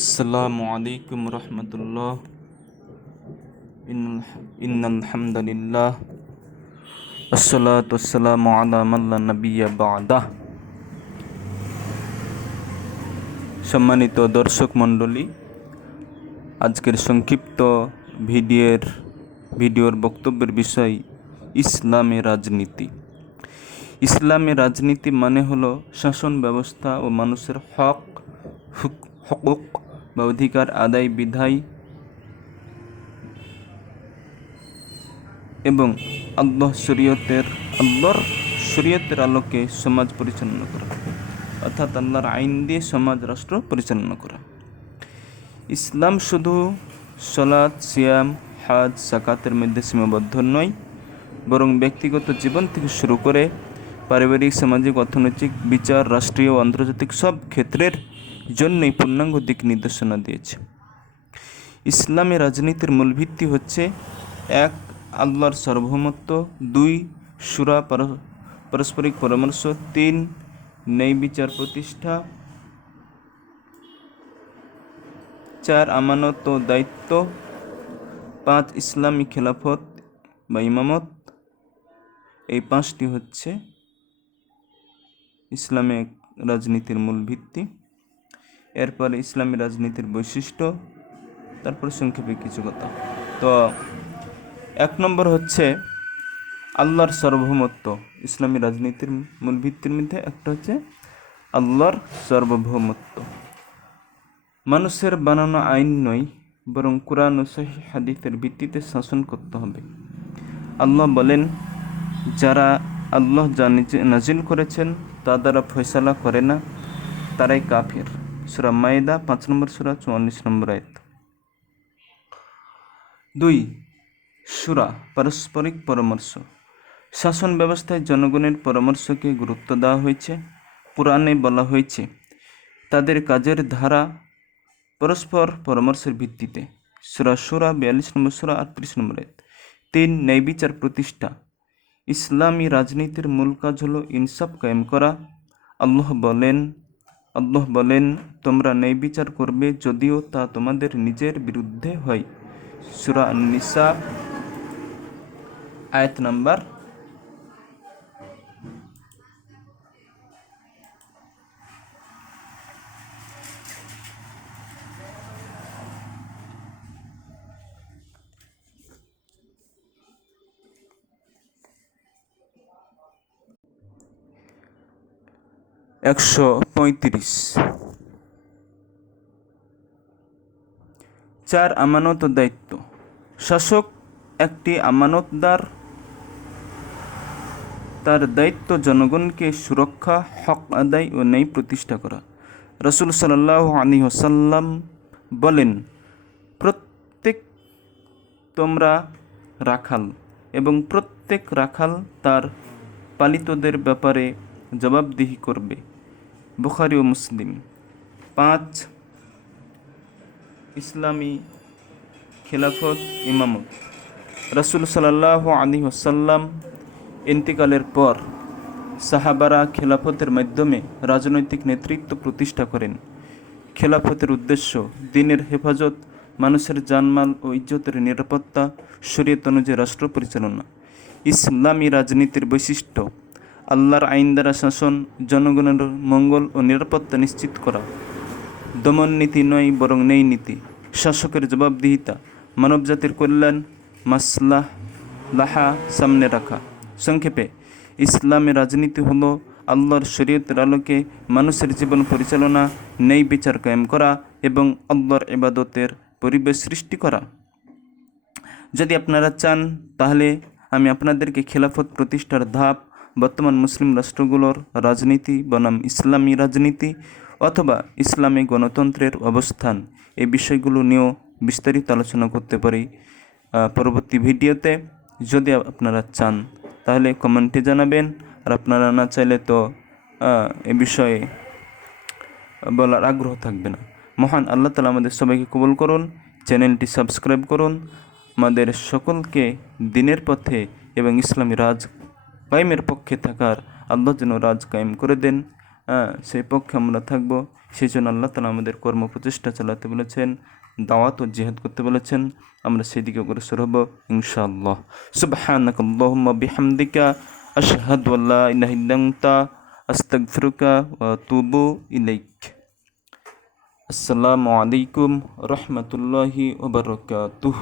আসসালামু আলাইকুম রহমতুল্লাহ। ইন্নালহামদুলিল্লাহ আসসালাতু আসসালামু আলা মাল্লা নবিয়া বাদা। সম্মানিত দর্শক মণ্ডলী, আজকের সংক্ষিপ্ত ভিডিওর ভিডিওর বক্তব্যের বিষয় ইসলামে রাজনীতি। ইসলামে রাজনীতি মানে হলো শাসন ব্যবস্থা ও মানুষের হুক- হকুক বা অধিকার আদায়, বিধায় এবং আল্লাহ শরীয়তের, আল্লাহর শরীয়তের আলোকে সমাজ পরিচালনা করা। অর্থাৎ আল্লাহর আইন দিয়ে সমাজ, রাষ্ট্র পরিচালনা করা। ইসলাম শুধু সলাৎ সিয়াম, হাজ সাকাতের মধ্যে সীমাবদ্ধ নয়, বরং ব্যক্তিগত জীবন থেকে শুরু করে পারিবারিক, সামাজিক, অর্থনৈতিক, বিচার, রাষ্ট্রীয় ও আন্তর্জাতিক সব ক্ষেত্রের জন্যই পূর্ণাঙ্গ দিক নির্দেশনা দিয়েছে। ইসলামী রাজনীতির মূল ভিত্তি হচ্ছে, এক, আল্লাহর সার্বভৌমত্ব, দুই, সুরা পারস্পরিক পরামর্শ, তিন, ন্যায় বিচার প্রতিষ্ঠা, চার, আমানত ও দায়িত্ব, পাঁচ, ইসলামী খেলাফত বা ইমামত। এই পাঁচটি হচ্ছে ইসলামিক রাজনীতির মূল ভিত্তি। এরপরে ইসলামী রাজনীতির বৈশিষ্ট্য, তারপর সংক্ষেপে কিছু কথা। তো এক নম্বর হচ্ছে আল্লাহর সার্বভৌমত্ব। ইসলামী রাজনীতির মূল ভিত্তির মধ্যে একটা হচ্ছে আল্লাহর সার্বভৌমত্ব। মানুষের বানানো আইন নয়, বরং কোরআন ও সহি হাদিসের ভিত্তিতে শাসন করতে হবে। আল্লাহ বলেন, যারা আল্লাহ যা নিজে নাজিল করেছেন, তা দ্বারা ফয়সালা করে না, তারাই কাফির। সুরা মায়েদা, পাঁচ নম্বর সুরা, চুয়াল্লিশ নম্বর আয়ত। দুই, সুরা, পারস্পরিক পরামর্শ। শাসন ব্যবস্থায় জনগণের পরামর্শকে গুরুত্ব দেওয়া হয়েছে, পুরাণে বলা হয়েছে, তাদের কাজের ধারা পরস্পর পরামর্শের ভিত্তিতে। সুরা সুরা, বিয়াল্লিশ নম্বর সুরা, আটত্রিশ নম্বর আয়ত। তিন, ন্যায় বিচার প্রতিষ্ঠা। ইসলামী রাজনীতির মূল কাজ হলো ইনসাফ কায়েম করা। আল্লাহ বলেন আল্লাহ বলেন, তোমরা ন্যায় বিচার করবে যদিও তা তোমাদের নিজের বিরুদ্ধে হয়। সুরা নিসা আয়াত নাম্বার একশো পঁয়ত্রিশ। চার আমানত দায়িত্ব। শাসক একটি আমানতদার। তার দায়িত্ব জনগণকে সুরক্ষা, হক আদায় ও ন্যায় প্রতিষ্ঠা করা। রসুল সাল্লাহ আলী ওসাল্লাম বলেন, প্রত্যেক তোমরা রাখাল এবং প্রত্যেক রাখাল তার পালিতদের ব্যাপারে জবাবদিহি করবে। বুখারি ও মুসলিম। পাঁচ, ইসলামী খেলাফত ইমামত। রসুল সাল্লাহ আলী ওসাল্লাম ইন্তিকালের পর সাহাবারা খেলাফতের মাধ্যমে রাজনৈতিক নেতৃত্ব প্রতিষ্ঠা করেন। খেলাফতের উদ্দেশ্য দিনের হেফাজত, মানুষের জানমাল ও ইজ্জতের নিরাপত্তা, শরীয়ত অনুযায়ী রাষ্ট্র পরিচালনা। ইসলামী রাজনীতির বৈশিষ্ট্য আল্লাহর আইন দ্বারা শাসন, জনগণের মঙ্গল ও নিরাপত্তা নিশ্চিত করা। দমন নীতি নয়, বরং নেই নীতি। শাসকের জবাবদিহিতা, মানবজাতির কল্যাণ, মাসলাহ, লাহা সামনে রাখা। সংক্ষেপে, ইসলামী রাজনীতি হলো আল্লাহর শরীয়তের আলোকে মানুষের জীবন পরিচালনা, ন্যায় বিচার কায়েম করা এবং আল্লাহর ইবাদতের পরিবেশ সৃষ্টি করা। যদি আপনারা চান, তাহলে আমি আপনাদেরকে খেলাফত প্রতিষ্ঠার ধাপ বর্তমান মুসলিম রাষ্ট্রগুলোর রাজনীতি বনাম ইসলামী রাজনীতি অথবা ইসলামী গণতন্ত্রের অবস্থান এই বিষয়গুলো নিয়েও বিস্তারিত আলোচনা করতে পারি। পরবর্তী ভিডিওতে যদি আপনারা চান, তাহলে কমেন্টে জানাবেন। আর আপনারা না চাইলে তো এ বিষয়ে বলার আগ্রহ থাকবে না। মহান আল্লাহ তালা আমাদের সবাইকে কবল করুন, চ্যানেলটি সাবস্ক্রাইব করুন। আমাদের সকলকে দিনের পথে এবং ইসলামী রাজ কায়েমের পক্ষে থাকার আল্লাহ যেন রাজ কায়েম করে দেন। সেই পক্ষে আমরা থাকব। সেই জন্য আল্লাহ তালা আমাদের কর্ম প্রচেষ্টা চালাতে বলেছেন, দাওয়াত ও জিহাদ করতে বলেছেন। আমরা সেদিকে অগ্রসর হব ইনশাআল্লাহ। সুবহানাক আল্লাহুম্মা বিহামদিকা, আশহাদু আল্লা ইলাইক। আসসালামু আলাইকুম রহমতুল্লাহি ওবরকাতুহ